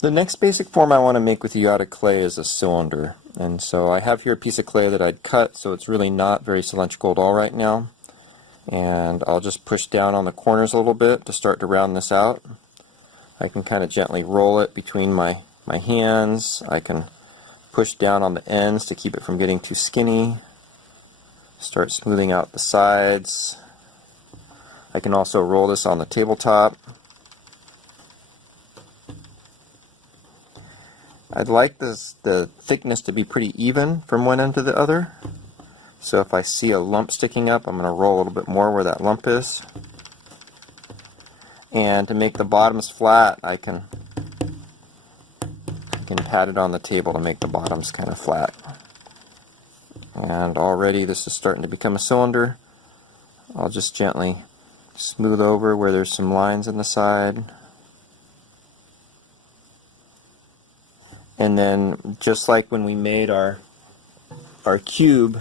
The next basic form I want to make with you out of clay is a cylinder. And so I have here a piece of clay that I'd cut, so it's really not very cylindrical at all right now. And I'll just push down on the corners a little bit to start to round this out. I can kind of gently roll it between my hands. I can push down on the ends to keep it from getting too skinny. Start smoothing out the sides. I can also roll this on the tabletop. I'd like the thickness to be pretty even from one end to the other. So if I see a lump sticking up, I'm going to roll a little bit more where that lump is. And to make the bottoms flat, I can pat it on the table to make the bottoms kind of flat. And already this is starting to become a cylinder. I'll just gently smooth over where there's some lines in the side. And then, just like when we made our cube,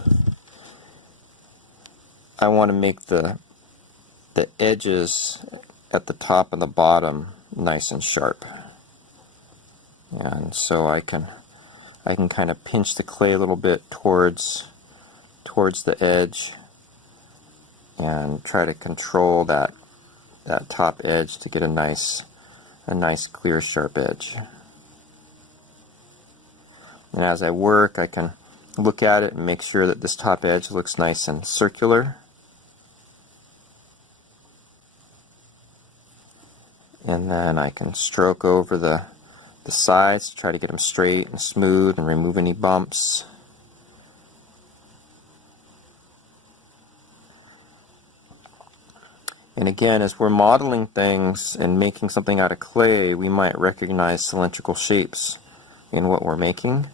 I want to make the edges at the top and the bottom nice and sharp. And so I can kind of pinch the clay a little bit towards the edge and try to control that top edge to get a nice clear sharp edge. And as I work, I can look at it and make sure that this top edge looks nice and circular. And then I can stroke over the sides to try to get them straight and smooth and remove any bumps. And again, as we're modeling things and making something out of clay, we might recognize cylindrical shapes in what we're making.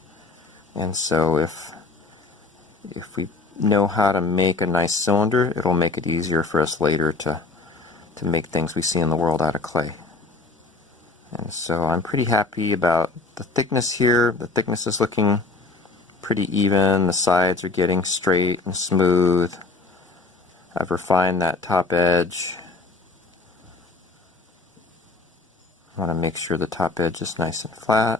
And so if we know how to make a nice cylinder, it'll make it easier for us later to make things we see in the world out of clay. And so I'm pretty happy about the thickness here. The thickness is looking pretty even. The sides are getting straight and smooth. I've refined that top edge. I want to make sure the top edge is nice and flat.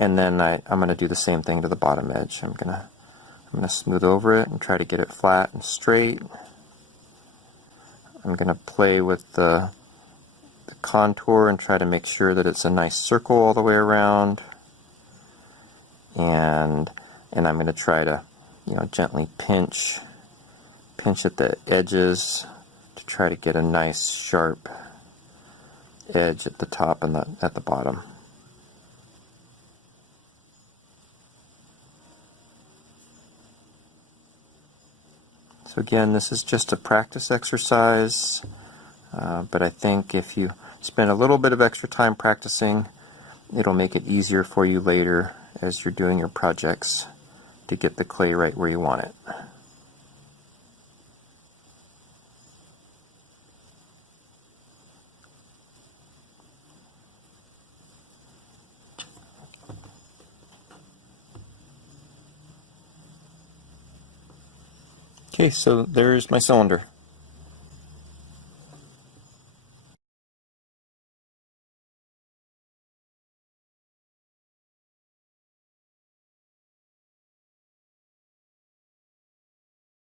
And then I'm going to do the same thing to the bottom edge. I'm going to smooth over it and try to get it flat and straight. I'm going to play with the contour and try to make sure that it's a nice circle all the way around. And I'm going to try to, gently pinch at the edges to try to get a nice sharp edge at the top and at the bottom. So again, this is just a practice exercise, but I think if you spend a little bit of extra time practicing, it'll make it easier for you later as you're doing your projects to get the clay right where you want it. Okay, so there's my cylinder.